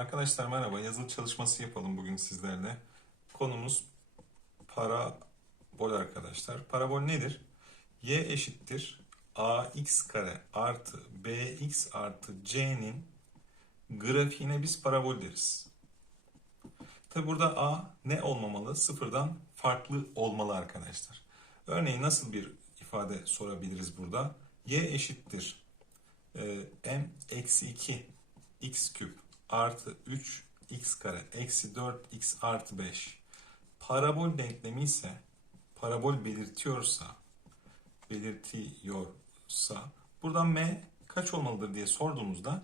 Arkadaşlar merhaba. Yazılı çalışması yapalım bugün sizlerle. Konumuz parabol arkadaşlar. Parabol nedir? y eşittir ax kare artı bx artı c'nin grafiğine biz parabol deriz. Tabi burada a ne olmamalı? Sıfırdan farklı olmalı arkadaşlar. Örneğin nasıl bir ifade sorabiliriz burada? y eşittir e, m eksi 2 x küp artı 3 x kare eksi 4 x artı 5 parabol denklemi ise parabol belirtiyorsa belirtiyorsa buradan m kaç olmalıdır diye sorduğumuzda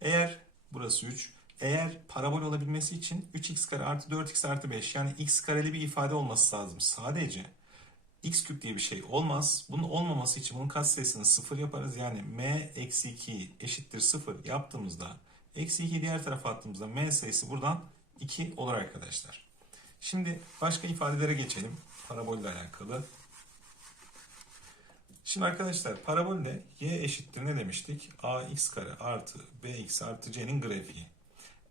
eğer burası 3 eğer parabol olabilmesi için 3x kare artı 4x artı 5 yani x kareli bir ifade olması lazım sadece x küp diye bir şey olmaz. Bunun olmaması için bunun katsayısını sıfır yaparız. Yani m eksi 2 eşittir sıfır yaptığımızda eksi 2'yi diğer tarafa attığımızda m sayısı buradan 2 olur arkadaşlar. Şimdi başka ifadelere geçelim. Parabolle alakalı. Şimdi arkadaşlar parabolde y eşittir ne demiştik? ax kare artı bx artı c'nin grafiği.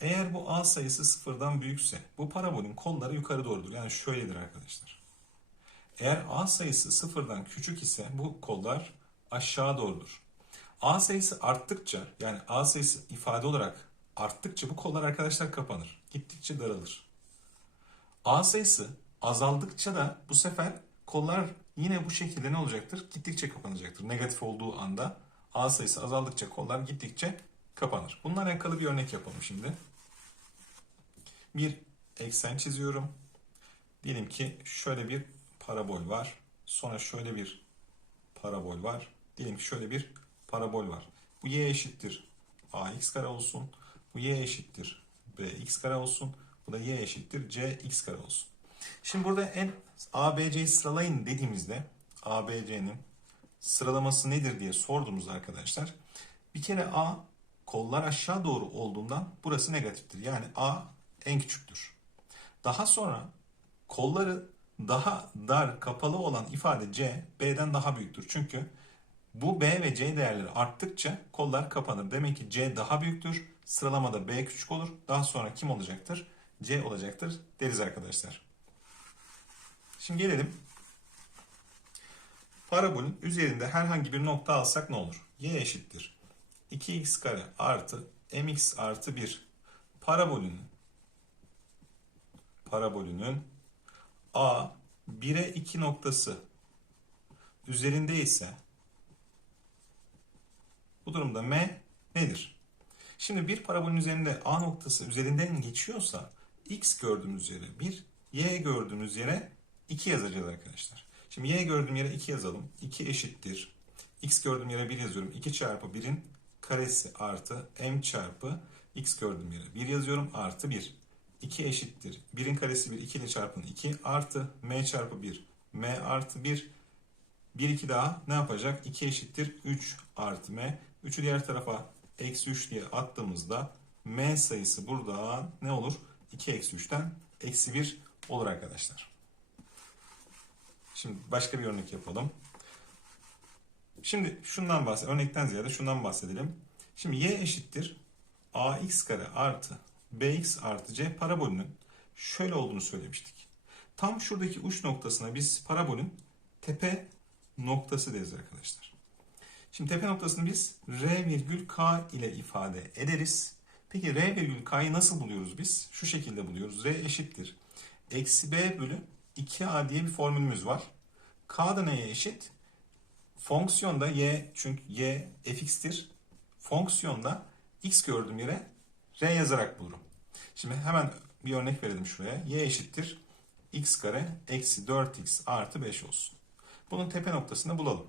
Eğer bu a sayısı sıfırdan büyükse bu parabolün kolları yukarı doğrudur. Yani şöyledir arkadaşlar. Eğer a sayısı sıfırdan küçük ise bu kollar aşağı doğrudur. A sayısı arttıkça yani A sayısı ifade olarak arttıkça bu kollar arkadaşlar kapanır. Gittikçe daralır. A sayısı azaldıkça da bu sefer kollar yine bu şekilde ne olacaktır? Gittikçe kapanacaktır. Negatif olduğu anda A sayısı azaldıkça kollar gittikçe kapanır. Bununla alakalı bir örnek yapalım şimdi. Bir eksen çiziyorum. Diyelim ki şöyle bir parabol var. Sonra şöyle bir parabol var. Diyelim ki şöyle bir parabol var. Bu y eşittir ax kare olsun. Bu y eşittir bx kare olsun. Bu da y eşittir cx kare olsun. Şimdi burada en ABC'yi sıralayın dediğimizde ABC'nin sıralaması nedir diye sorduğumuzda arkadaşlar bir kere A kollar aşağı doğru olduğundan burası negatiftir. Yani A en küçüktür. Daha sonra kolları daha dar kapalı olan ifade C B'den daha büyüktür. Çünkü bu B ve C değerleri arttıkça kollar kapanır. Demek ki C daha büyüktür. Sıralamada B küçük olur. Daha sonra kim olacaktır? C olacaktır deriz arkadaşlar. Şimdi gelelim. Parabolün üzerinde herhangi bir nokta alsak ne olur? Y eşittir. 2x kare artı mx artı 1 parabolünün parabolünün A 1'e 2 noktası üzerinde ise durumda M nedir? Şimdi bir parabolün üzerinde A noktası üzerinden geçiyorsa X gördüğümüz yere 1, Y gördüğümüz yere 2 yazacağız arkadaşlar. Şimdi Y gördüğüm yere 2 yazalım. 2 eşittir. X gördüğüm yere 1 yazıyorum. 2 çarpı 1'in karesi artı M çarpı X gördüğüm yere 1 yazıyorum. Artı 1. 2 eşittir. 1'in karesi 1, 2 ile çarpın 2 artı m çarpı 1. m artı 1. 1, 2 daha ne yapacak? 2 eşittir 3 artı m. 3'ü diğer tarafa eksi 3 diye attığımızda m sayısı burada ne olur? 2 eksi 3'ten eksi 1 olur arkadaşlar. Şimdi başka bir örnek yapalım. Şimdi şundan bahsedelim. Örnekten ziyade şundan bahsedelim. Şimdi y eşittir ax kare artı bx artı c parabolünün şöyle olduğunu söylemiştik. Tam şuradaki uç noktasına biz parabolün tepe noktası deriz arkadaşlar. Şimdi tepe noktasını biz r virgül k ile ifade ederiz. Peki r virgül k'yı nasıl buluyoruz biz? Şu şekilde buluyoruz. r eşittir. Eksi b bölü 2a diye bir formülümüz var. k da neye eşit? Fonksiyonda y çünkü y fx'tir. Fonksiyonda x gördüğüm yere r yazarak bulurum. Şimdi hemen bir örnek verelim şuraya. y eşittir x kare eksi 4x artı 5 olsun. Bunun tepe noktasını bulalım.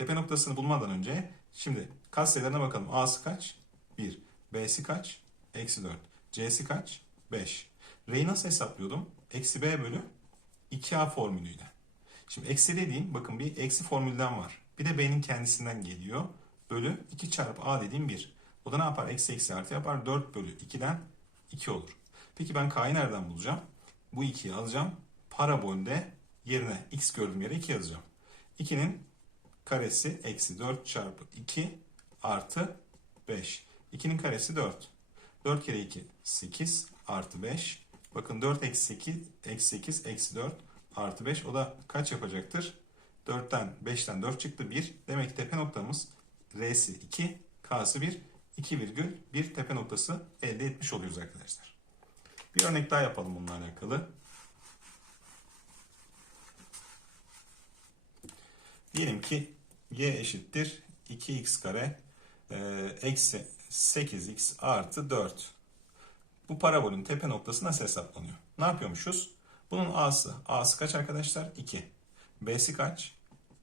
Tepe noktasını bulmadan önce şimdi katsayılarına bakalım. a'sı kaç? 1. b'si kaç? Eksi 4. c'si kaç? 5. r'yi nasıl hesaplıyordum? Eksi b bölü 2a formülüyle. Şimdi eksi dediğim bakın bir eksi formülden var. Bir de b'nin kendisinden geliyor. Bölü 2 çarpı a dediğim 1. O da ne yapar? Eksi eksi artı yapar. 4 bölü 2'den 2 olur. Peki ben k'yı nereden bulacağım? Bu 2'yi alacağım. Parabolde yerine x gördüğüm yere 2 yazacağım. 2'nin karesi eksi 4 çarpı 2 artı 5. 2'nin karesi 4. 4 kere 2 8 artı 5. Bakın 4 eksi 8 eksi 8 eksi 4 artı 5. O da kaç yapacaktır? 4'ten 5'ten 4 çıktı 1. Demek ki tepe noktamız R'si 2, K'sı 1, 2 virgül 1 tepe noktası elde etmiş oluyoruz arkadaşlar. Bir örnek daha yapalım bununla alakalı. Diyelim ki y eşittir 2x kare e, eksi 8x artı 4. Bu parabolün tepe noktası nasıl hesaplanıyor? Ne yapıyormuşuz? Bunun a'sı. A'sı kaç arkadaşlar? 2. B'si kaç?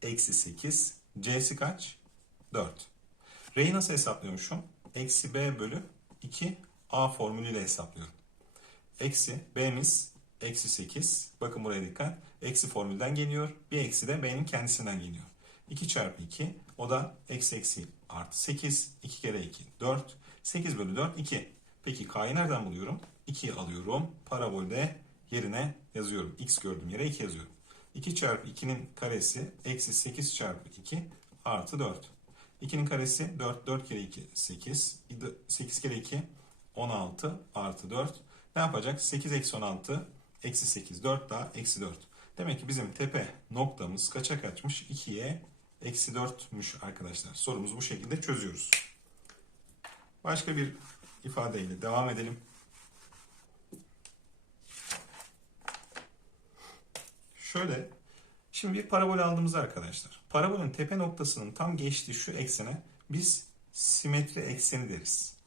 Eksi 8. C'si kaç? 4. R'yi nasıl hesaplıyormuşum? Eksi B bölü 2 A formülüyle hesaplıyorum. Eksi B'miz eksi 8. Bakın buraya dikkat. Eksi formülden geliyor. Bir eksi de B'nin kendisinden geliyor. 2 çarpı 2 o da eksi eksi artı 8. 2 kere 2 4. 8 bölü 4 2. Peki K'yı nereden buluyorum? 2'yi alıyorum. Parabolde yerine yazıyorum. X gördüğüm yere 2 yazıyorum. 2 çarpı 2'nin karesi eksi 8 çarpı 2 artı 4. 2'nin karesi 4. 4 kere 2 8. 8 kere 2 16 artı 4. Ne yapacak? 8 eksi 16 eksi 8. 4 daha eksi 4. Demek ki bizim tepe noktamız kaça kaçmış? 2'ye eksi 4'müş arkadaşlar. Sorumuzu bu şekilde çözüyoruz. Başka bir ifadeyle devam edelim. Şöyle, şimdi bir parabol aldığımız arkadaşlar. Parabolün tepe noktasının tam geçtiği şu eksene biz simetri ekseni deriz.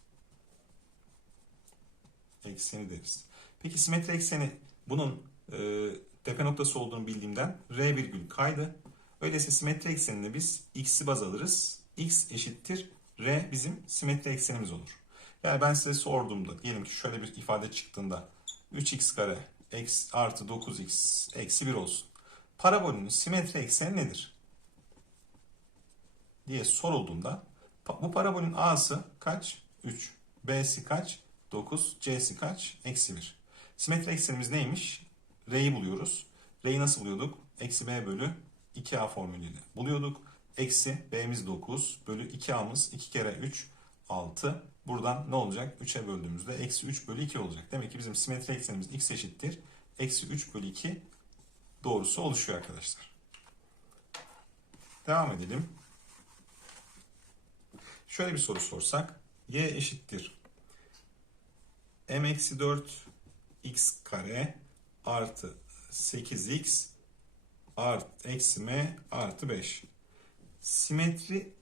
Ekseni deriz. Peki simetri ekseni bunun e, tepe noktası olduğunu bildiğimden R virgül kaydı. Öyleyse simetri ekseninde biz x'i baz alırız. x eşittir R bizim simetri eksenimiz olur. Yani ben size sorduğumda diyelim ki şöyle bir ifade çıktığında 3x kare artı 9x eksi 1 olsun. Parabolün simetri ekseni nedir? diye sorulduğunda bu parabolün a'sı kaç? 3. B'si kaç? 9. C'si kaç? Eksi 1. Simetri eksenimiz neymiş? R'yi buluyoruz. R'yi nasıl buluyorduk? Eksi B bölü 2A formülüyle buluyorduk. Eksi B'miz 9 bölü 2A'mız 2 kere 3 6. Buradan ne olacak? 3'e böldüğümüzde eksi 3 bölü 2 olacak. Demek ki bizim simetri eksenimiz x eşittir. Eksi 3 bölü 2 doğrusu oluşuyor arkadaşlar. Devam edelim. Şöyle bir soru sorsak. y eşittir. m eksi 4 x kare artı 8x artı eksi m artı 5. Simetri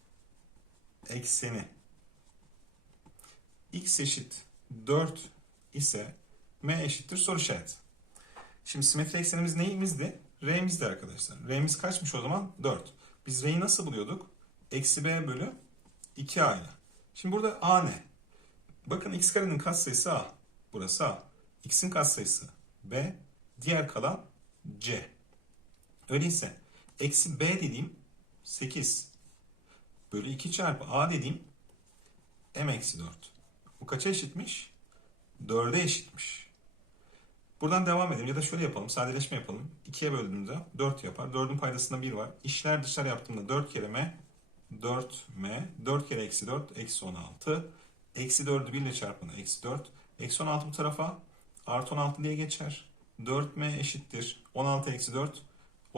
ekseni x eşit 4 ise m eşittir soru işareti. Şimdi simetri eksenimiz neyimizdi? R'mizdi arkadaşlar. R'miz kaçmış o zaman? 4. Biz R'yi nasıl buluyorduk? Eksi b bölü 2a ile. Şimdi burada a ne? Bakın x karenin katsayısı a. Burası a. x'in katsayısı b. Diğer kalan c. Öyleyse eksi b dediğim 8 bölü 2 çarpı a dediğim m eksi 4. Bu kaça eşitmiş? 4'e eşitmiş. Buradan devam edelim ya da şöyle yapalım. Sadeleşme yapalım. 2'ye böldüğümde 4 yapar. 4'ün paydasında 1 var. İşler dışarı yaptığımda 4 kere m 4m 4 kere eksi 4 eksi 16. Eksi 4'ü 1 ile çarpın eksi 4. Eksi 16 bu tarafa artı 16 diye geçer. 4m eşittir. 16 eksi 4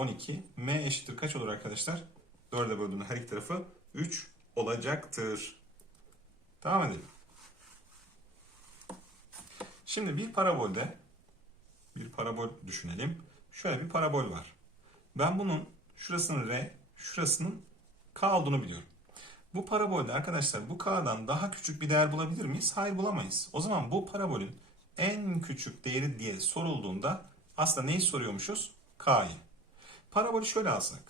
12. m eşittir kaç olur arkadaşlar? 4'e böldüğümde her iki tarafı 3 olacaktır. Devam edelim. Şimdi bir parabolde bir parabol düşünelim. Şöyle bir parabol var. Ben bunun şurasının R, şurasının K olduğunu biliyorum. Bu parabolde arkadaşlar bu K'dan daha küçük bir değer bulabilir miyiz? Hayır bulamayız. O zaman bu parabolün en küçük değeri diye sorulduğunda aslında neyi soruyormuşuz? K'yı. Parabolü şöyle alsak.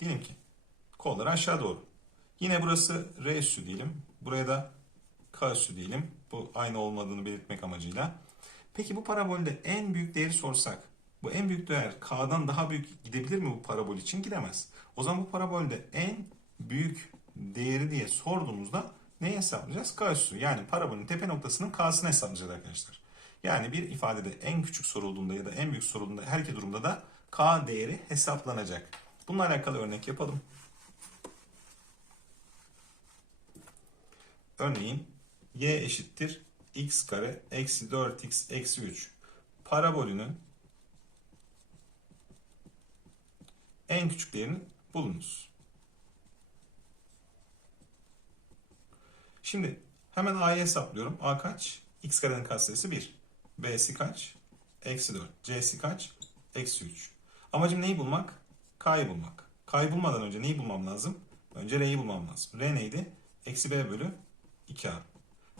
Diyelim ki kolları aşağı doğru. Yine burası R üssü diyelim. Buraya da K üssü diyelim. Bu aynı olmadığını belirtmek amacıyla. Peki bu parabolde en büyük değeri sorsak, bu en büyük değer K'dan daha büyük gidebilir mi bu parabol için? Gidemez. O zaman bu parabolde en büyük değeri diye sorduğumuzda neyi hesaplayacağız? K üssü. Yani parabolün tepe noktasının K'sını hesaplayacağız arkadaşlar. Yani bir ifadede en küçük sorulduğunda ya da en büyük sorulduğunda her iki durumda da K değeri hesaplanacak. Bununla alakalı örnek yapalım. Örneğin y eşittir x kare eksi 4x eksi 3 parabolünün en küçük değerini bulunuz. Şimdi hemen a'yı hesaplıyorum. a kaç? x karenin katsayısı 1. b'si kaç? Eksi 4. c'si kaç? Eksi 3. Amacım neyi bulmak? k'yı bulmak. K'yı bulmadan önce neyi bulmam lazım? Önce r'yi bulmam lazım. r neydi? Eksi b bölü 2a.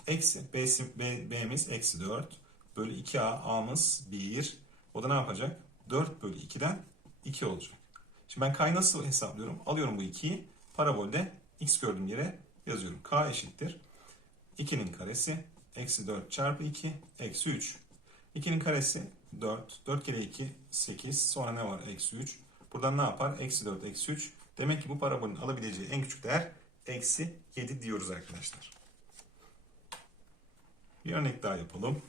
Eksi b'si, b, b'miz eksi 4 bölü 2a a'mız 1. O da ne yapacak? 4 bölü 2'den 2 olacak. Şimdi ben k'yı nasıl hesaplıyorum? Alıyorum bu 2'yi parabolde x gördüğüm yere yazıyorum. k eşittir. 2'nin karesi eksi 4 çarpı 2 eksi 3. 2'nin karesi 4. 4 kere 2 8. Sonra ne var? Eksi 3. Buradan ne yapar? Eksi 4 eksi 3. Demek ki bu parabolün alabileceği en küçük değer eksi 7 diyoruz arkadaşlar. Bir örnek daha yapalım.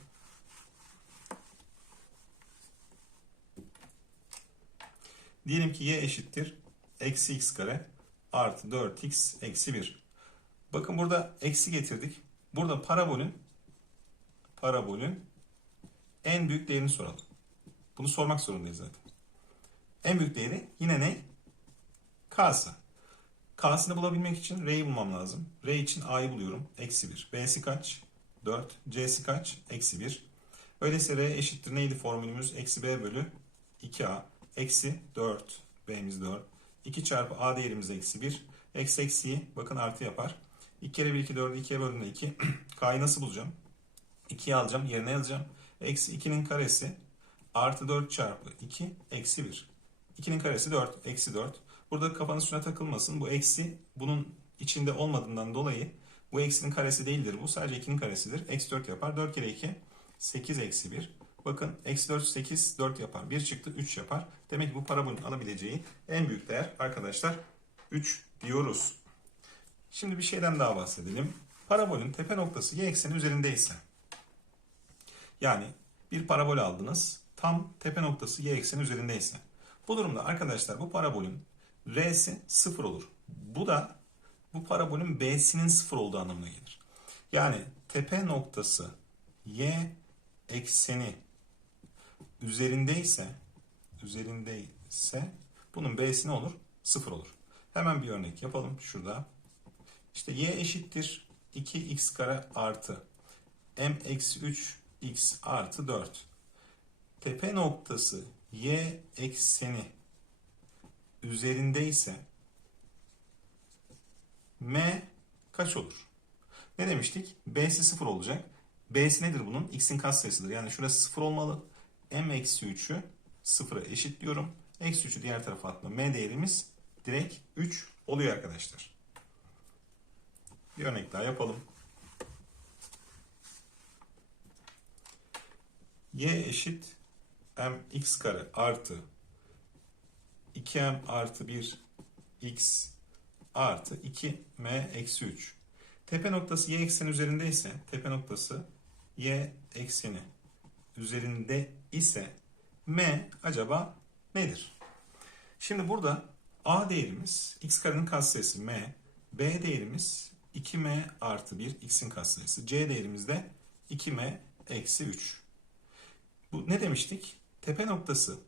Diyelim ki y eşittir eksi x kare artı 4x eksi 1. Bakın burada eksi getirdik. Burada parabolün parabolün en büyük değerini soralım. Bunu sormak zorundayız zaten. En büyük değeri yine ne? K'sı. K'sını bulabilmek için R'yi bulmam lazım. R için A'yı buluyorum. Eksi 1. B'si kaç? 4. C'si kaç? Eksi 1. Öyleyse R eşittir neydi formülümüz? Eksi B bölü 2A. Eksi 4. B'miz 4. 2 çarpı A değerimiz eksi 1. Eksi eksiyi bakın artı yapar. 2 kere 1 2 4 2'ye böldüğümde 2. K'yı nasıl bulacağım? 2'yi alacağım yerine yazacağım. Eksi 2'nin karesi artı 4 çarpı 2 eksi 1. 2'nin karesi 4 eksi 4. Burada kafanız şuna takılmasın. Bu eksi bunun içinde olmadığından dolayı bu eksinin karesi değildir. Bu sadece 2'nin karesidir. Eksi 4 yapar. 4 kere 2 8 eksi 1. Bakın eksi 4 8 4 yapar. 1 çıktı 3 yapar. Demek ki bu parabolün alabileceği en büyük değer arkadaşlar 3 diyoruz. Şimdi bir şeyden daha bahsedelim. Parabolün tepe noktası y ekseni üzerindeyse yani bir parabol aldınız. Tam tepe noktası y ekseni üzerindeyse. Bu durumda arkadaşlar bu parabolün r'si 0 olur. Bu da bu parabolün b'sinin 0 olduğu anlamına gelir. Yani tepe noktası y ekseni üzerindeyse üzerindeyse bunun b'si ne olur? 0 olur. Hemen bir örnek yapalım şurada. İşte y eşittir 2x kare artı m eksi 3 x artı 4. Tepe noktası y ekseni üzerindeyse m kaç olur? Ne demiştik? b'si 0 olacak. b'si nedir bunun? x'in katsayısıdır. Yani şurası 0 olmalı. m eksi 3'ü 0'a eşitliyorum. Eksi 3'ü diğer tarafa atma. m değerimiz direkt 3 oluyor arkadaşlar. Bir örnek daha yapalım. Y eşit mx kare artı 2m artı 1 x artı 2m eksi 3. Tepe noktası y ekseni üzerindeyse tepe noktası y ekseni üzerinde ise m acaba nedir? Şimdi burada a değerimiz x karenin katsayısı m, b değerimiz 2m artı 1 x'in katsayısı, c değerimiz de 2m eksi 3. Bu ne demiştik? Tepe noktası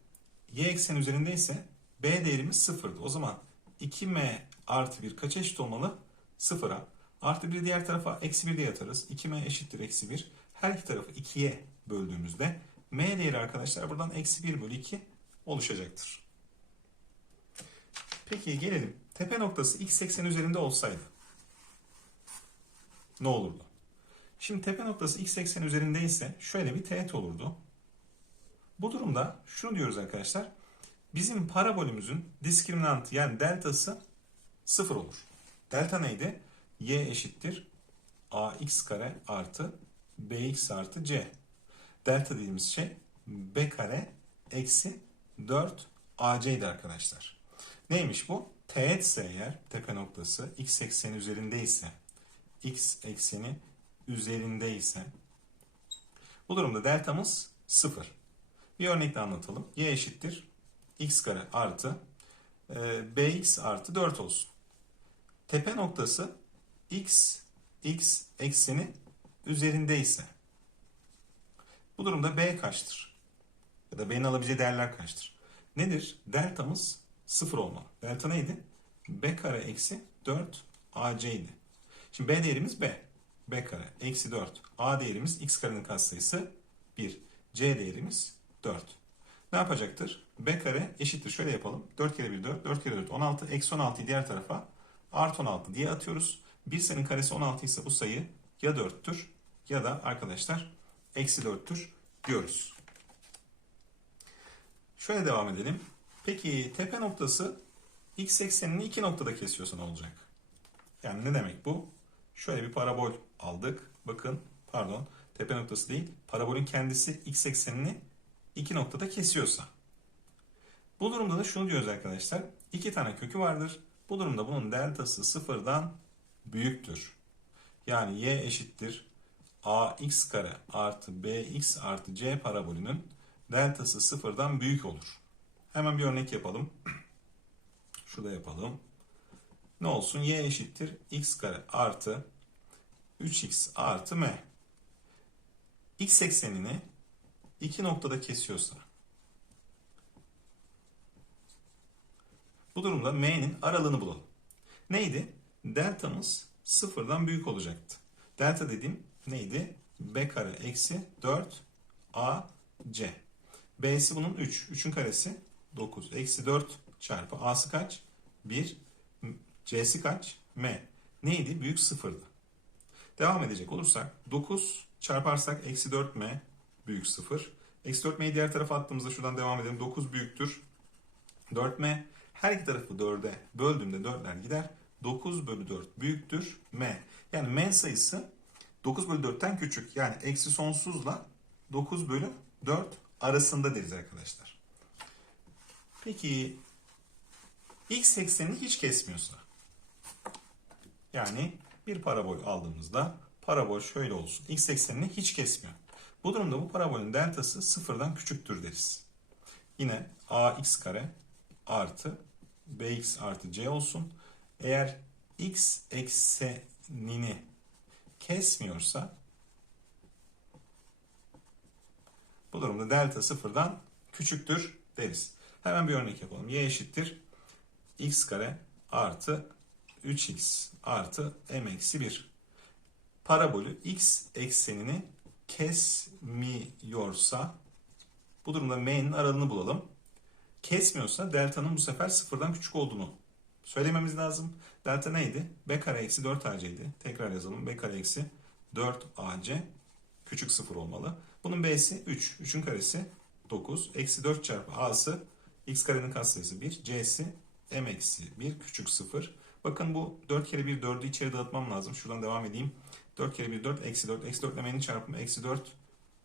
y ekseni üzerindeyse b değerimiz sıfırdı. O zaman 2m artı 1 kaç eşit olmalı? Sıfıra. Artı 1 diğer tarafa eksi 1 diye atarız. 2m eşittir eksi 1. Her iki tarafı 2'ye böldüğümüzde m değeri arkadaşlar buradan eksi 1 bölü 2 oluşacaktır. Peki gelelim. Tepe noktası x ekseni üzerinde olsaydı ne olurdu? Şimdi tepe noktası x ekseni üzerindeyse şöyle bir teğet olurdu. Bu durumda şunu diyoruz arkadaşlar. Bizim parabolümüzün diskriminantı yani deltası sıfır olur. Delta neydi? y eşittir ax kare artı bx artı c. Delta dediğimiz şey b kare eksi 4 ac'ydi arkadaşlar. Neymiş bu? Teğetse eğer tepe noktası x ekseni üzerindeyse x ekseni üzerindeyse bu durumda deltamız 0. Bir örnek de anlatalım. y eşittir x kare artı e, bx artı 4 olsun. Tepe noktası x x ekseni üzerindeyse bu durumda B kaçtır? Ya da B'nin alabileceği değerler kaçtır? Nedir? Deltamız 0 olmalı. Delta neydi? B kare eksi 4 AC idi. Şimdi B değerimiz B. B kare eksi 4. A değerimiz x karenin katsayısı 1. C değerimiz 4. Ne yapacaktır? B kare eşittir. Şöyle yapalım. 4 kere 1 4. 4 kere 4 16. Eksi 16'yı diğer tarafa artı 16 diye atıyoruz. Bir sayının karesi 16 ise bu sayı ya 4'tür ya da arkadaşlar eksi 4'tür diyoruz. Şöyle devam edelim. Peki tepe noktası x eksenini iki noktada kesiyorsa ne olacak? Yani ne demek bu? Şöyle bir parabol aldık. Bakın pardon tepe noktası değil. Parabolün kendisi x eksenini iki noktada kesiyorsa. Bu durumda da şunu diyoruz arkadaşlar. İki tane kökü vardır. Bu durumda bunun deltası sıfırdan büyüktür. Yani y eşittir ax kare artı bx artı c parabolünün deltası sıfırdan büyük olur. Hemen bir örnek yapalım. Şurada yapalım. Ne olsun? y eşittir x kare artı 3x artı m. x eksenini iki noktada kesiyorsa bu durumda m'nin aralığını bulalım. Neydi? Deltamız sıfırdan büyük olacaktı. Delta dediğim neydi? b kare eksi 4 a c. b'si bunun 3. 3'ün karesi 9. Eksi 4 çarpı a'sı kaç? 1. c'si kaç? m. Neydi? Büyük sıfırdı. Devam edecek olursak 9 çarparsak eksi 4m büyük 0. Eksi 4m'yi diğer tarafa attığımızda şuradan devam edelim. 9 büyüktür. 4m her iki tarafı 4'e böldüğümde 4'ler gider. 9 bölü 4 büyüktür m. Yani m sayısı 9 bölü 4'ten küçük. Yani eksi sonsuzla 9 bölü 4 arasında deriz arkadaşlar. Peki x eksenini hiç kesmiyorsa yani bir parabol aldığımızda parabol şöyle olsun. X eksenini hiç kesmiyor. Bu durumda bu parabolün deltası sıfırdan küçüktür deriz. Yine ax kare artı bx artı c olsun. Eğer x eksenini kesmiyorsa bu durumda delta sıfırdan küçüktür deriz. Hemen bir örnek yapalım. y eşittir x kare artı 3x artı m eksi 1. Parabolü x eksenini kesmiyorsa bu durumda m'nin aralığını bulalım. Kesmiyorsa delta'nın bu sefer sıfırdan küçük olduğunu söylememiz lazım. Delta neydi? b kare eksi 4 ac'ydi. Tekrar yazalım. b kare eksi 4 ac küçük sıfır olmalı. Bunun b'si 3. 3'ün karesi 9. Eksi 4 çarpı a'sı x karenin katsayısı 1. c'si m eksi 1 küçük sıfır. Bakın bu 4 kere 1 4'ü içeri dağıtmam lazım. Şuradan devam edeyim. 4 kere 1 4 eksi 4. Eksi 4 ile m'nin çarpımı eksi 4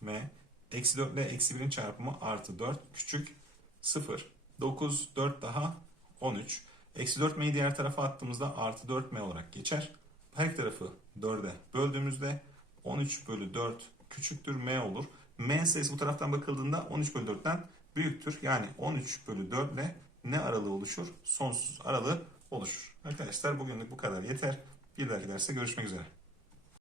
m. Eksi 4 ile eksi 1'in çarpımı artı 4 küçük 0. 9 4 daha 13. Eksi 4 m'yi diğer tarafa attığımızda artı 4 m olarak geçer. Her tarafı 4'e böldüğümüzde 13 bölü 4 küçüktür m olur. m sayısı bu taraftan bakıldığında 13 bölü 4'ten büyüktür. Yani 13 bölü 4 ile ne aralığı oluşur? Sonsuz aralığı oluşur. Arkadaşlar bugünlük bu kadar yeter. Bir dahaki derste görüşmek üzere.